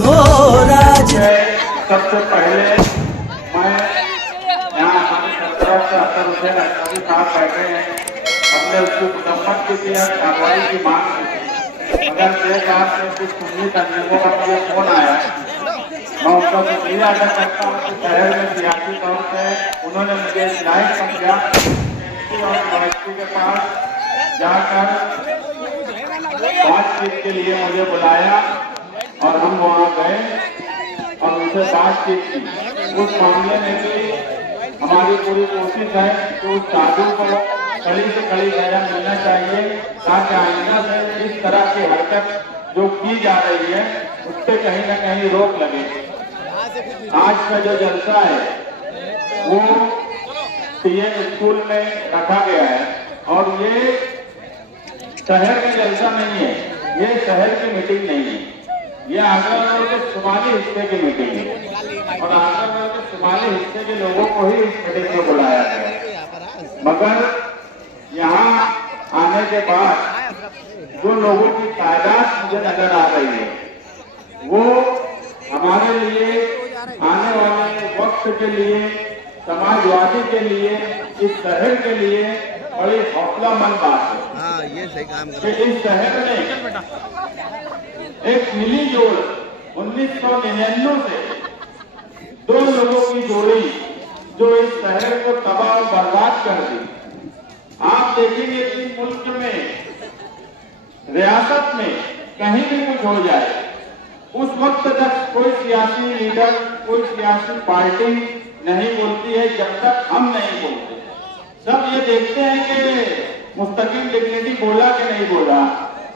हो राज। सबसे पहले मैं यहाँ हमारे 17 से 70 बैठे हैं, हमने उसको मुकम्मल की किया, कार्रवाई की मांग की, मगर देश आपने कुछ सुनने का नियमों का मुझे फोन आया, मैं उनका शुक्रिया अदा करता हूँ कि शहर में सियासी तौर से उन्होंने मुझे लाइट समझा और यूनिवर्सिटी के पास जाकर बातचीत के लिए मुझे बुलाया और हम वहाँ गए और उनसे बातचीत की। उस मामले में भी हमारी पूरी कोशिश है कि उस साधु को कड़ी से कड़ी सजा मिलना चाहिए, ताकि आइंदा से इस तरह की हरकत जो की जा रही है उस पर कहीं न कहीं रोक लगे। आज का जो जलसा है वो सीएम स्कूल में रखा गया है और ये शहर का जलसा नहीं है, ये शहर की मीटिंग नहीं है, ये आगरा के शुमाली हिस्से की मीटिंग है और आगरा के शुमाली हिस्से के लोगों को ही इस मीटिंग में बुलाया गया। मगर यहाँ आने के बाद जो लोगों की तादाद मुझे नजर आ रही है वो हमारे लिए आने वाले वक्त के लिए, समाजवादी के लिए, इस शहर के लिए बड़ी हौसलामंद बात है। ये सही काम कि इस शहर में एक मिली जोड़ 1999 से दो लोगों की जोड़ी जो इस शहर को तबाह और बर्बाद कर दी। आप देखेंगे कि मुल्क में, रियासत में कहीं भी कुछ हो जाए, उस वक्त तक कोई सियासी लीडर, कोई सियासी पार्टी नहीं बोलती है जब तक हम नहीं बोलते। सब ये देखते हैं कि मुस्तकिल डिग्निटी बोला कि नहीं बोला,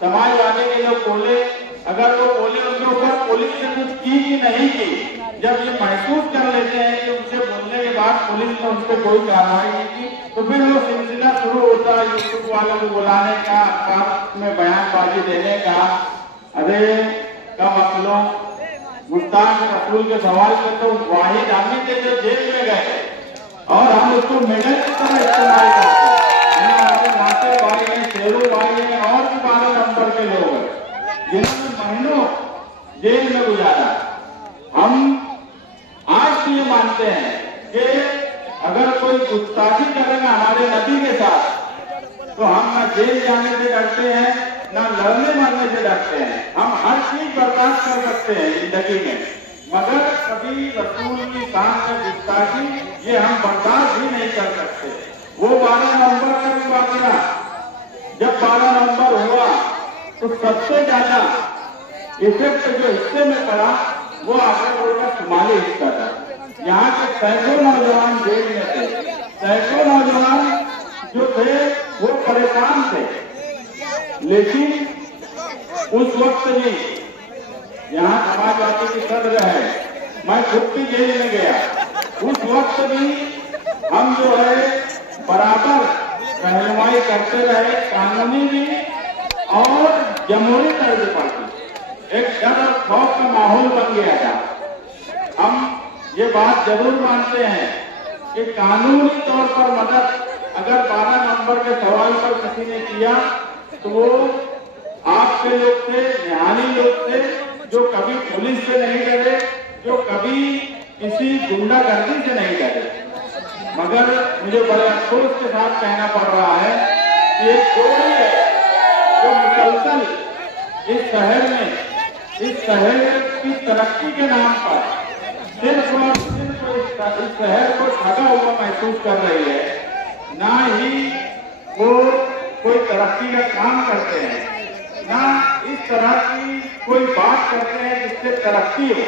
समाजवादी के लोग बोले, अगर वो बोले उनके ऊपर पुलिस ने कुछ की कि नहीं की। जब ये महसूस कर लेते हैं कि उनसे बोलने के बाद पुलिस ने उस पर कोई कार्रवाई नहीं की, तो फिर वो सिलसिला शुरू होता है यूट्यूब वालों को बुलाने का, अखबार में बयानबाजी देने का। अरे कब असलों गुस्ताख रसूल के सवाल पे तो वाहिद आदमी थे जो जेल में गए और हम उसको मेडल की तरह इस्तेमाल करते हैं। नाते भाई हैं, शेरू भाई हैं और भी 12 नंबर के लोग हैं जिन्होंने महीनों जेल में गुजारा। हम आज भी ये मानते हैं कि अगर कोई गुस्ताखी करेगा हमारे नबी के साथ तो हम न जेल जाने से डरते हैं, न लड़ने मरने से डरते हैं। हम हर चीज बर्दाश्त कर सकते हैं जिंदगी में, मगर कभी रसूल की शान में गुस्ताखी ये हम बर्दाश्त ही नहीं कर सकते। वो 12 नवंबर का भी वाकया, जब 12 नवंबर हुआ तो सबसे ज्यादा इफेक्ट जो हिस्से में पड़ा वो आगरा का शुमाली हिस्सा था। यहाँ के सैकड़ों नौजवान जेल में थे, सैकड़ों नौजवान जो थे वो परेशान थे, लेकिन उस वक्त भी यहाँ समाजवादी की सदर है, मैं खुद भी जेल में गया, उस वक्त भी हम जो है बराबर रहनुमाई करते रहे, कानूनी भी और जमहूरी तर्ज पर। एक डर और खौफ का माहौल बन गया था। हम ये बात जरूर मानते हैं कि कानूनी तौर पर मदद अगर 12 नवंबर के सवाल पर किसी ने किया तो वो आपके लोग थे, निहाली लोग थे, जो कभी पुलिस से नहीं डरे, जो कभी किसी गुंडागर्दी से नहीं डरे। मगर मुझे बड़े अफसोस के साथ कहना पड़ रहा है कि एक जोड़ी है जो मुसलसल इस शहर में, इस शहर की तरक्की के नाम पर सिर्फ और सिर्फ इस शहर को ठगा हुआ महसूस कर रही है। ना ही वो कोई तरक्की का काम करते हैं, ना इस तरह की कोई बात करते हैं जिससे तरक्की हो।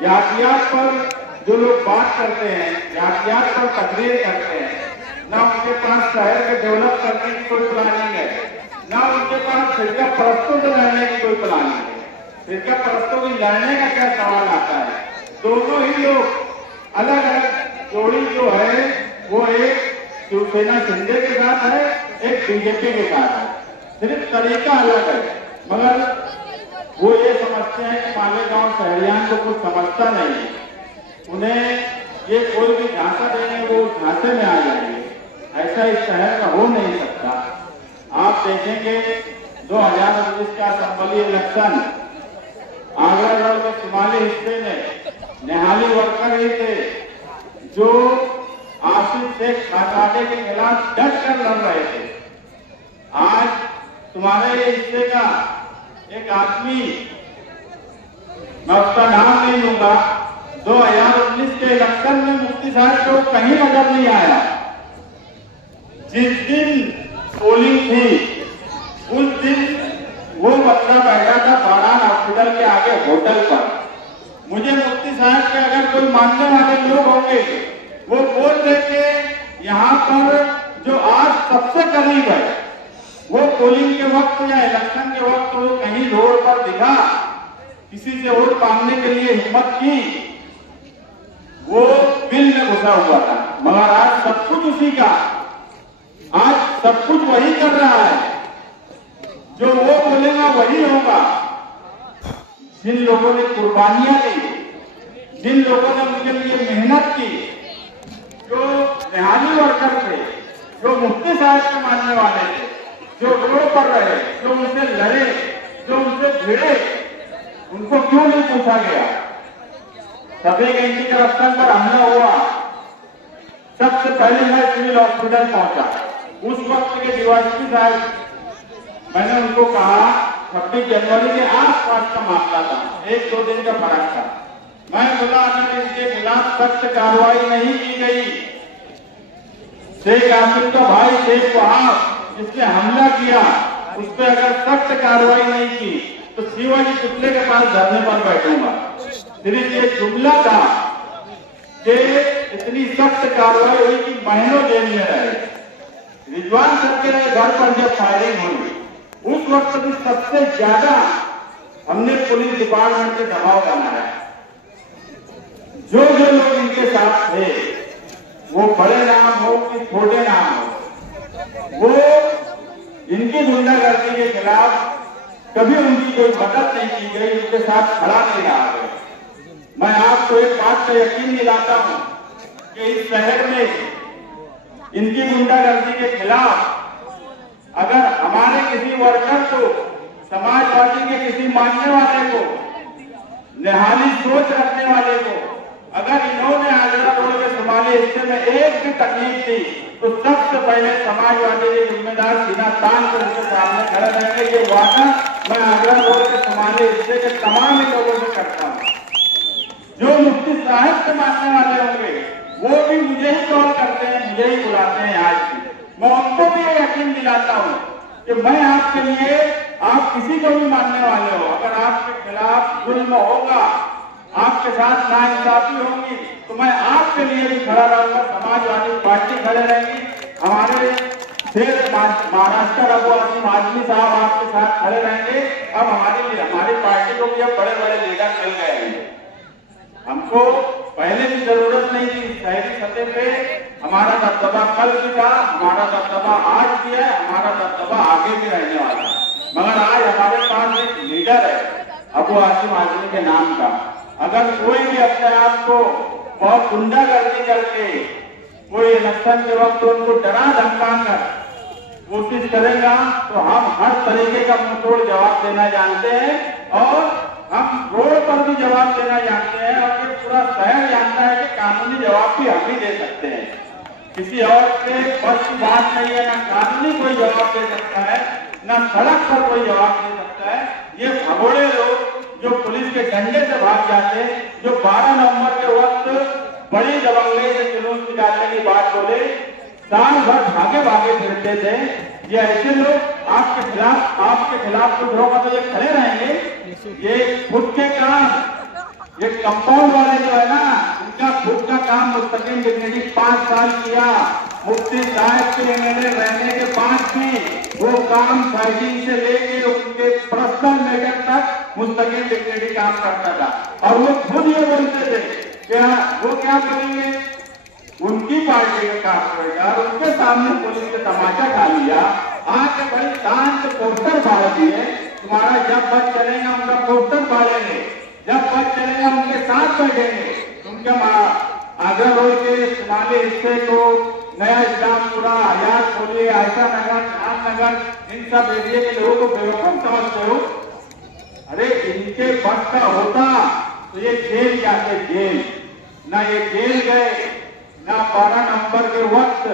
जातियात पर जो लोग बात करते हैं, जातियात पर तकरीर करते हैं, ना उनके पास शहर के डेवलप करने की कोई प्लानिंग है, ना उनके पास फिरका परस्तों से लड़ने की कोई प्लानिंग है। फिरका परस्तों की लड़ने का क्या सवाल आता है? दोनों ही लोग अलग अलग जोड़ी जो है वो एक शिवसेना शिंदे के साथ है, एक बीजेपी के साथ है, सिर्फ तरीका अलग है। मगर वो ये समझते हैं कि मालेगांव शहरियान को कुछ समझता नहीं है, उन्हें ये कोई भी झांसा देंगे वो झांसे में आ जाएंगे। ऐसा इस शहर का हो नहीं सकता। आप देखेंगे 2019 का असेंबली इलेक्शन आगरा रोड के शिमाली हिस्से में निहाली वर्कर ही थे जो आसिफ शेख खाताडे के खिलाफ डट कर लड़ रहे थे। आज तुम्हारे हिस्से का एक आदमी, मैं उसका नाम नहीं लूंगा, 2019 के इलेक्शन में मुफ्ती साहब को कहीं नजर नहीं आया। जिस दिन पोलिंग थी उस दिन वो बच्चा बैठा था बारान हॉस्पिटल के आगे होटल पर। मुझे मुफ्ती साहब के अगर कोई मानने वाले लोग होंगे वो बोल रहे कि यहाँ पर जो आज सबसे करीब है वो पोलिंग के वक्त या इलेक्शन के वक्त वो कहीं रोड पर दिखा, किसी से वोट मांगने के लिए हिम्मत की, वो बिल में घुसा हुआ था। मगर आज सब कुछ उसी का, आज सब कुछ वही कर रहा है, जो वो बोलेगा वही होगा। जिन लोगों ने कुर्बानियां दी, जिन लोगों ने उनके लिए मेहनत की, जो निहाली वर्कर थे, जो मुफ्ती साहब के मानने वाले थे, जो रोड पर रहे, जो उनसे लड़े, जो उनसे भिड़े, उनको क्यों नहीं पूछा गया? सभी एंटी करप्शन पर हमला हुआ, सबसे पहले मैं सिविल हॉस्पिटल पहुंचा। उस वक्त के डीवाईएसपी साहब, मैंने उनको कहा 26 जनवरी के आसपास का मामला था, 1-2 दिन का फर्क था। मैं बोला अगर इसके खिलाफ सख्त कार्रवाई नहीं की गई, शेख आसिफ का भाई शेख वहाब जिसने हमला किया उस पर अगर सख्त कार्रवाई नहीं की तो शिवाजी पुतले के पास धरने पर बैठूंगा। सिर्फ ये जुमला था कि इतनी सख्त कार्रवाई हुई कि महीनों जेल में रहे। रिजवान सर के घर पर जब फायरिंग हुई उस वक्त भी सबसे ज्यादा हमने पुलिस डिपार्टमेंट पे दबाव बनाया। जो जो लोग इनके साथ थे, वो बड़े नाम हो कि छोटे नाम हो, वो इनकी गुंडागर्दी के खिलाफ कभी उनकी कोई मदद नहीं की गई, उनके साथ खड़ा नहीं रहा गया। मैं आपको एक बात का यकीन दिलाता हूं कि इस शहर में इनकी गुंडागर्दी के खिलाफ अगर हमारे किसी वर्कर को, समाजवादी के किसी मानने वाले को, निहाली सोच रखने वाले को, अगर इन्होंने आगरा रोड के शिमाली हिस्से में एक भी तकलीफ दी तो सबसे पहले समाजवादी के जिम्मेदार सीना तान कर उसके सामने खड़े रहेंगे। ये वादा मैं आगरा रोड के शिमाली हिस्से के तमाम लोगों से करता हूँ। जो मुफ्ती साहब से मानने वाले होंगे वो भी मुझे ही कॉल करते हैं, मुझे ही बुलाते हैं। आज भी मैं उनको भी ये यकीन दिलाता हूँ कि मैं आपके लिए, आप किसी को भी मानने वाले हो, अगर आपके खिलाफ जुल्म होगा, आपके साथ नाइंसाफी होगी तो मैं आपके लिए भी खड़ा रहूंगा। समाजवादी पार्टी खड़े रहेगी। हमारे शेर महाराष्ट्र रघु आसिम आजमी साहब आपके साथ खड़े रहेंगे। अब हमारी पार्टी को भी अब बड़े बड़े लीडर मिल गए हैं। हमको पहले भी जरूरत नहीं थी, शहरी सतह पे हमारा दबदबा कल भी था, हमारा दबदबा आज भी है, हमारा दबदबा आगे भी रहने वाला। मगर आज हमारे पास एक लीडर है अबू आसिम आजमी के नाम का। अगर कोई भी अपने आप को बहुत गुंडागर्दी करके कोई इलेक्शन के वक्त उनको डरा धमका कर कोशिश करेगा तो हम हर तरीके का मुंहतोड़ जवाब देना जानते हैं और हम रोड पर भी जवाब देना जानते हैं और ये पूरा शहर जानता है कि कानूनी जवाब भी हम ही दे सकते हैं। किसी और के बस की बात नहीं है, ना कानूनी कोई जवाब दे सकता है, ना सड़क पर कोई जवाब दे सकता है। ये भगोड़े लोग जो पुलिस के डंडे से भाग जाते, जो 12 नवंबर के वक्त बड़ी दबंगई से जुलूस निकालने की बात बोले, साल भर भागे भागे फिरते थे, ये ऐसे लोग आपके खिलाफ कुछ होगा तो ये खड़े रहेंगे। ये खुद के काम, ये कंपाउंड वाले जो है ना, उनका खुद का काम मुस्तकिल डिग्निटी 5 साल किया। मुफ्ती साहब के एमएलए रहने के बाद भी वो काम फाइटिंग से लेके उनके पर्सनल मैटर तक मुस्तकिल डिग्निटी काम करता था। और वो खुद ये बोलते थे कि वो क्या करेंगे, उनकी पार्टी का कारपोरेटर उनके सामने पुलिस ने तमाचा खा लिया, आके बड़ी शांत पोस्टर फाड़ दिए, तुम्हारा जब बच चलेगा उनका पोस्टर फाड़ेंगे, जब बच चलेगा उनके साथ बैठेंगे। उनके आगरा रोड के शिमाली हिस्से को नया इस्लामपुरा, हरियाणपुरी, आयशा नगर, रामनगर, इन सब एरिया के लोगों को बेवकूफ समझते हो। अरे इनके बस का होता तो ये जेल जाते, जेल। ना ये जेल गए, ना 12 नवंबर के वक्त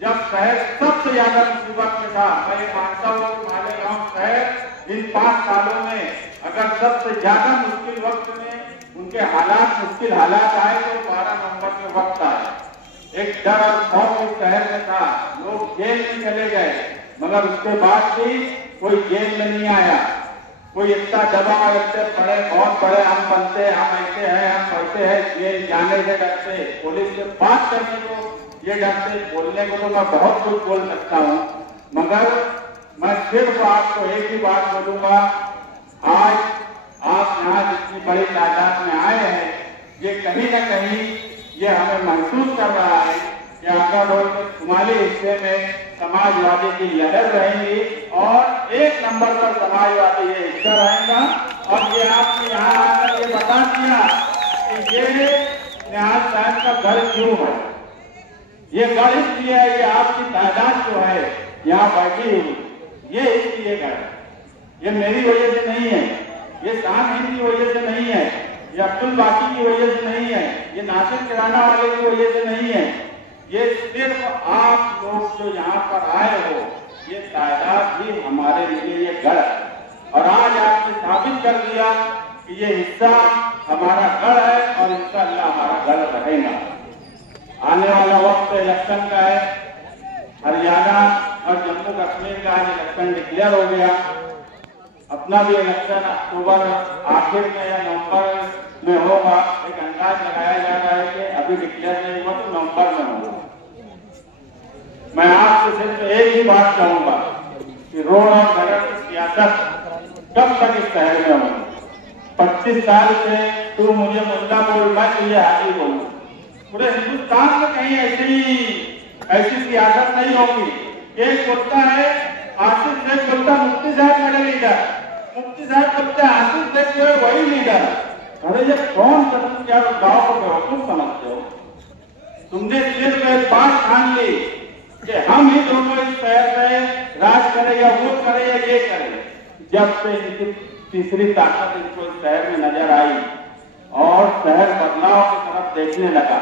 जब शहर सबसे ज्यादा मुसीबत में था। मैं ये मानता हूँ कि मालेगांव शहर इन 5 सालों में अगर सबसे ज्यादा मुश्किल वक्त में उनके हालात, मुश्किल हालात आए तो 12 नवंबर के वक्त आए। एक डर और खौफ इस शहर में था, लोग जेल में चले गए, मगर उसके बाद भी कोई जेल में नहीं आया। कोई इतना दबाव, इतने बड़े, बहुत बड़े हम बनते, हम ऐसे हैं, हम वैसे हैं, जेल जाने से डरते, पुलिस से बात करने को ये डरते। बोलने को तो मैं बहुत कुछ बोल सकता हूँ, मगर मैं सिर्फ आपको एक ही बात बोलूंगा। आज आप यहाँ जितनी बड़ी तादाद में आए हैं, ये कहीं न कहीं ये हमें महसूस कर रहा है कि आंकड़ों के शुमाली हिस्से में समाजवादी की लहर रहेगी और 1 नंबर पर समाजवादी ये हिस्सा रहेगा। और ये आपने यहाँ आकर ये बता दिया कि ये निहाल साहब का घर क्यों है। ये घर इसलिए है कि आपकी तादाद जो है यहाँ बैठी हुई, ये इसलिए घर, ये मेरी वजह से नहीं है, ये शान हिंद की वजह से नहीं है, ये अब्दुल बाकी की वजह से नहीं है, ये नासिर किराना वाले की वजह से नहीं है। ये सिर्फ आप लोग जो यहाँ पर आए हो, ये तादाद ही हमारे लिए ये गढ़ है। और आज आपने साबित कर दिया कि ये हिस्सा हमारा गढ़ है और इंशाअल्लाह हमारा गढ़ रहेगा। आने वाला वक्त इलेक्शन का है। हरियाणा और जम्मू कश्मीर का आज इलेक्शन डिक्लेयर हो गया। अपना भी इलेक्शन अक्टूबर आखिर में या नवंबर में होगा। एक अंदाज लगाया जा रहा है कि अभी डिक्लेयर नहीं हुआ तो नवंबर में होगा। मैं आपसे सिर्फ एक ही बात कहूंगा कि रोड और सड़क की सियासत कब तक इस शहर में होगी। 25 साल से तू मुझे मुल्ला बोल, मैं तुझे हाजी बोलूं। पूरे हिंदुस्तान में कहीं ऐसी सियासत नहीं होगी। एक बोलता है आसिफ शेख, बोलता मुफ्ती साहब मेरे लीडर, मुफ्ती साहब बोलते हैं आसिफ शेख जो है वही लीडर। अरे ये कौन कदम क्या गाँव को बेवकूफ समझते हो? तुमने सिर्फ एक बात ठान ली कि हम ही दोनों इस शहर में राज करें या वो करें या ये करें। जब से इनकी तीसरी ताकत इनको इस शहर में नजर आई और शहर बदलाव की तरफ देखने लगा,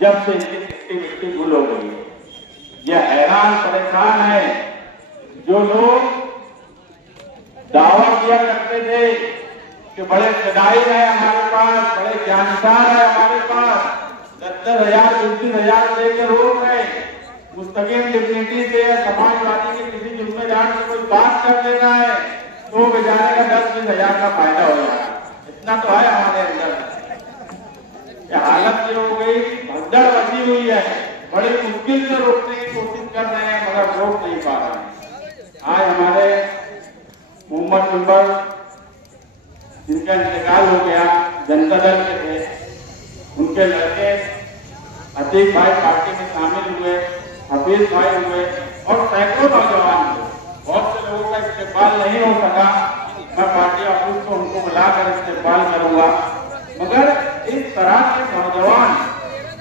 जब से इनकी मिट्टी गुल हो गई। ये हैरान परेशान है जो लोग दावा किया करते थे कि बड़े सदाई है हमारे पास, बड़े जानकार है हमारे पास, 10,000 20,000 देकर रोक रहे। मुस्तकिल डिग्निटी से या समाजवादी के किसी जिम्मेदार से कोई बात कर देना है तो बेचारे का 10-20,000 का फायदा हो जाएगा। इतना तो है हमारे अंदर। ये हालत ये हो गई, भगदड़ बची हुई है। बड़ी मुश्किल से रोकने की कोशिश कर रहे हैं मगर रोक नहीं पा रहे हैं। आज हमारे मोहम्मद मेंबर जिनका इंतकाल हो गया, जनता दल के थे, उनके लड़के अतीक भाई पार्टी में शामिल हुए, हफीज भाई हुए और सैकड़ों नौजवान हुए। बहुत से लोगों का इस्तेमाल नहीं हो सका। मैं पार्टी ऑफिस को उनको बुलाकर इस्तेमाल करूंगा, मगर इस तरह के नौजवान,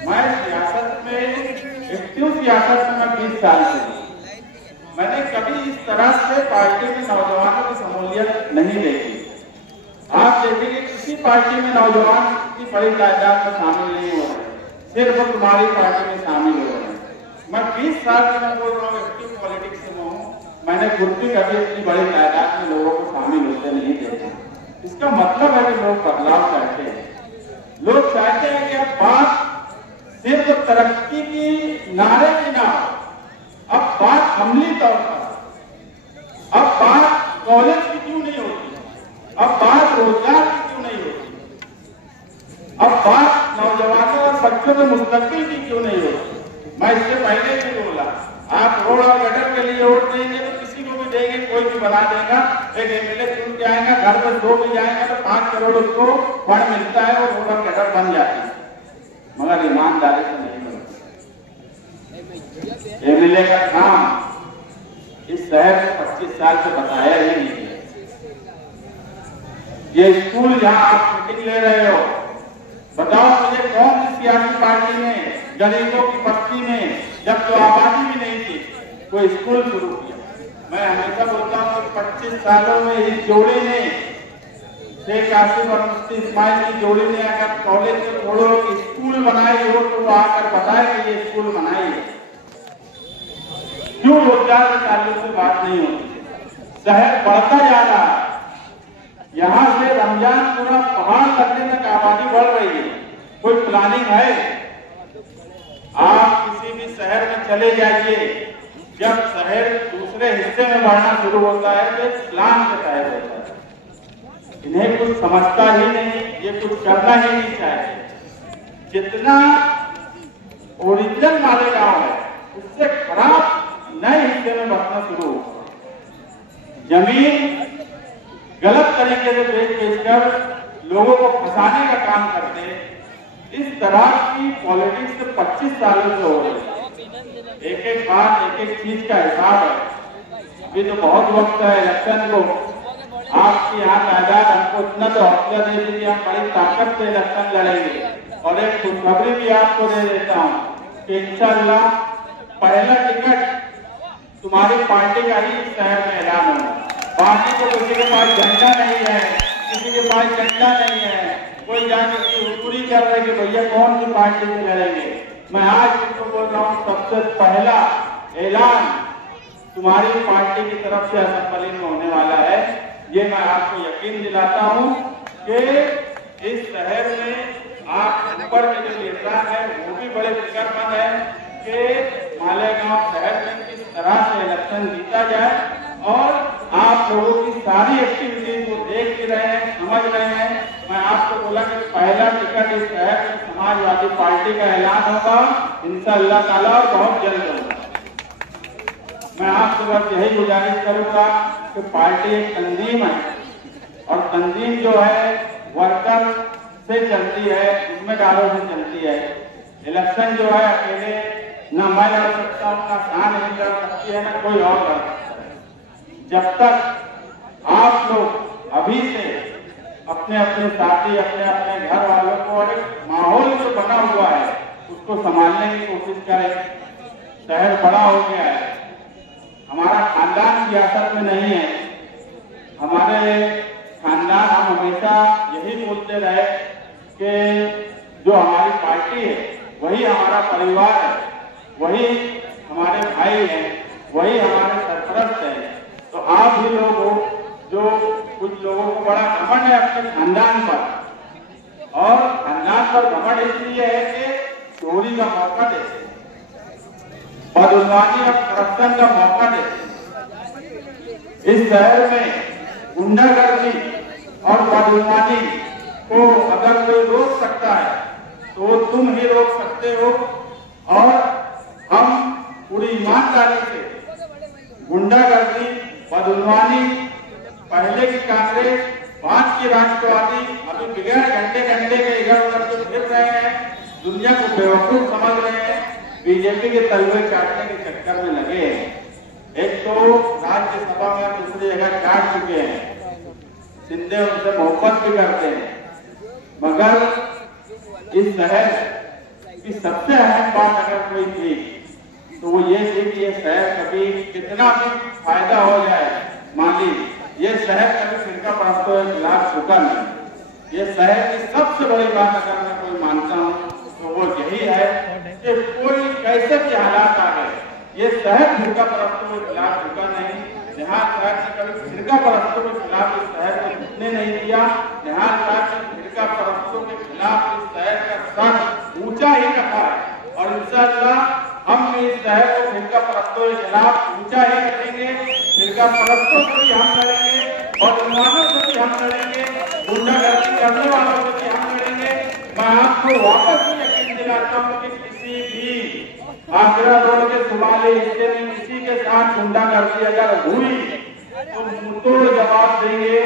मैं सियासत में एक्टिव सियासत में मैं 20 साल से हूँ, मैंने कभी इस तरह से पार्टी में नौजवानों की शमूलियत नहीं देखी। आप देखेंगे किसी पार्टी में नौजवान की बड़ी तादाद में शामिल नहीं हो रहे, सिर्फ तुम्हारी पार्टी में शामिल हो रहे हैं। मैं 20 साल से मैं बोल रहा हूँ, एक्टिव पॉलिटिक्स में हूँ, मैंने खुद भी कभी इतनी बड़ी तादाद में लोगों को शामिल होते नहीं देखा। इसका मतलब है कि लोग बदलाव चाहते हैं। लोग चाहते हैं कि अब बात सिर्फ तरक्की की नारे की ना, अब बात अमली तौर पर, अब बात कॉलेज की क्यों नहीं होती, अब बात रोजगार की क्यों नहीं होती, अब बात नौजवानों और बच्चों के मुस्तकबिल की क्यों नहीं होती। मैं इससे पहले भी बोला, आप रोड और गटर के लिए वोट देंगे तो किसी को भी देंगे, कोई भी बना देगा, एक एमएलए चुन के आएगा, घर पर 2 भी जाएंगे तो 5 करोड़ उसको फंड मिलता है और रोड और गटर बन जाती है, मगर ईमानदारी से नहीं बनती। एमएलए का काम इस शहर में 25 साल से बताया ही नहीं है। ये स्कूल जहां आप मीटिंग ले रहे हो, बताओ मुझे कौन सी सियासी पार्टी ने गरीबों की बस्ती में, जब तो आबादी भी नहीं थी, कोई स्कूल शुरू किया। मैं हमेशा बोलता हूँ 25 सालों में इस जोड़े ने शेख आसिफ और मुफ्ती इस्माइल की जोड़ी ने अगर कॉलेज में छोड़ो स्कूल बनाई हो तो आकर बताए कि ये स्कूल बनाई है। क्यों रोजगार के ताल्लुक से बात नहीं होती? शहर बढ़ता जा रहा है, यहाँ से रमजान पूरा पहाड़ लगने तक आबादी बढ़ रही है। कोई प्लानिंग है? आप किसी भी शहर में चले जाइए, जब शहर दूसरे हिस्से में बढ़ना शुरू होता है तो प्लान के तहत होता है। इन्हें कुछ समझता ही नहीं, ये कुछ करना ही नहीं चाहते। जितना ओरिजिनल मालेगांव है उससे खराब नए हिस्से में बढ़ना शुरू होगा। जमीन गलत तरीके से बेच कर लोगों को फंसाने का काम करते हैं। इस तरह की पॉलिटिक्स 25 सालों से हो रही है। एक एक बात, एक एक चीज का हिसाब है। अभी तो बहुत वक्त है इलेक्शन को। आपकी यहाँ तादाद हमको इतना तो हौसला दे दीजिए, हम बड़ी ताकत से इलेक्शन लड़ेंगे। और एक खुशखबरी भी आपको दे देता हूँ कि इंशाअल्लाह पहला टिकट तुम्हारी पार्टी का ही इस शहर में ऐलान होगा। बाकी तो किसी के पास झंडा नहीं है, किसी के पास झंडा नहीं है, कोई जाने की हुक्री कर रहे कि भैया कौन सी पार्टी से लड़ेंगे। मैं आज तुमको बोल रहा हूँ, सबसे पहला ऐलान तुम्हारी पार्टी की तरफ से असेंबली में होने वाला है। ये मैं आपको यकीन दिलाता हूँ कि इस शहर में आप ऊपर के जो नेता है वो भी बड़े फिक्रमंद है कि मालेगांव शहर में किस तरह से इलेक्शन जीता जाए। और आप लोगों की सारी एक्टिविटीज को देख भी रहे हैं, समझ रहे हैं। मैं आपको बोला कि पहला टिकट इस शहर में समाजवादी पार्टी का ऐलान होगा इंशाअल्लाह ताला, और बहुत जल्द होगा। मैं आपसे बस यही गुजारिश करूंगा कि पार्टी एक तंजीम है, और तंजीम जो है वर्कर से चलती है, जिम्मेदारों से चलती है। इलेक्शन जो है अकेले न मैं लड़ सकता हूँ, न शान नहीं लड़ सकती है, न कोई और लड़ सकता है। जब तक आप लोग अभी से अपने अपने साथी, अपने अपने घर वालों को, और एक माहौल जो बना हुआ है उसको संभालने की कोशिश करें। शहर बड़ा हो गया है, हमारा खानदान सियासत में नहीं है। हमारे खानदान, हम हमेशा यही बोलते रहे कि जो हमारी पार्टी है वही हमारा परिवार है, वही हमारे भाई हैं, वही हमारे सरपरस्त हैं। तो आप भी लोग हो जो कुछ लोगों को बड़ा घमंड है अपने खानदान पर, और खानदान पर घमंड इसलिए है कि चोरी का मौका देते, बदउनवानी और करप्शन का मौका देते। इस शहर में गुंडागर्दी और बदउनवानी को अगर कोई रोक सकता है तो तुम ही रोक सकते हो। और हम पूरी ईमानदारी से गुंडागर्दी, बदउनवानी, पहले की कांग्रेस, बाद की राष्ट्रवादी, अभी बगैर घंटे घंटे के इधर उधर जो फिर रहे हैं, दुनिया को बेवकूफ समझ रहे हैं, बीजेपी के तलवे काटने के चक्कर में लगे हैं। एक तो राज्यसभा में दूसरी जगह काट चुके हैं, सिंधे उनसे मोहब्बत भी करते हैं। मगर इस शहर की सबसे अहम बात अगर कोई थी तो वो ये थी कि ये शहर कभी कितना भी फायदा हो जाए माली, ये शहर कभी फिरका परस्तों के खिलाफ झुका नहीं। ये शहर की सबसे बड़ी बात अगर मैं कोई मानता हूँ तो वो यही है कि कोई कैसे के हालात आ गए, ये शहर फिरका परस्तों के खिलाफ झुका नहीं। देहात राज्य कभी फिरका परस्तों के खिलाफ इस शहर को झुकने नहीं दिया। देहात राज्य फिरका परस्तों के खिलाफ इस शहर का सर ऊंचा ही रखा है, और इंशाअल्लाह हम इस शहर को फिरका परस्तों के खिलाफ ऊंचा ही रखेंगे। फिरका परस्तों से भी हम लड़ेंगे, बदउनवानों से भी हम लड़ेंगे, गुंडागर्दी करने वालों से भी हम लड़ेंगे। मैं आपको वापस यकीन दिलाता हूँ कि किसी भी आगरा रोड के सुमाली हिस्से में किसी के साथ गुंडागर्दी अगर हुई तो मुंहतोड़ जवाब देंगे।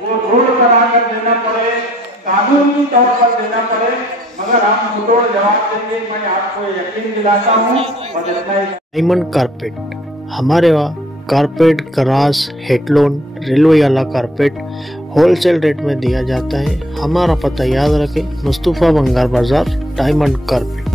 वो रोड पर आकर देना पड़े, कानूनी तौर पर देना पड़े, मगर हम मुंहतोड़ जवाब देंगे। मैं आपको यकीन दिलाता हूँ। डायमंड कारपेट, हमारे वहाँ कारपेट, गरास, हेडलोन, रेलवे वाला कारपेट होलसेल रेट में दिया जाता है। हमारा पता याद रखें, मुस्तफा बंगार बाजार, डायमंड कारपेट।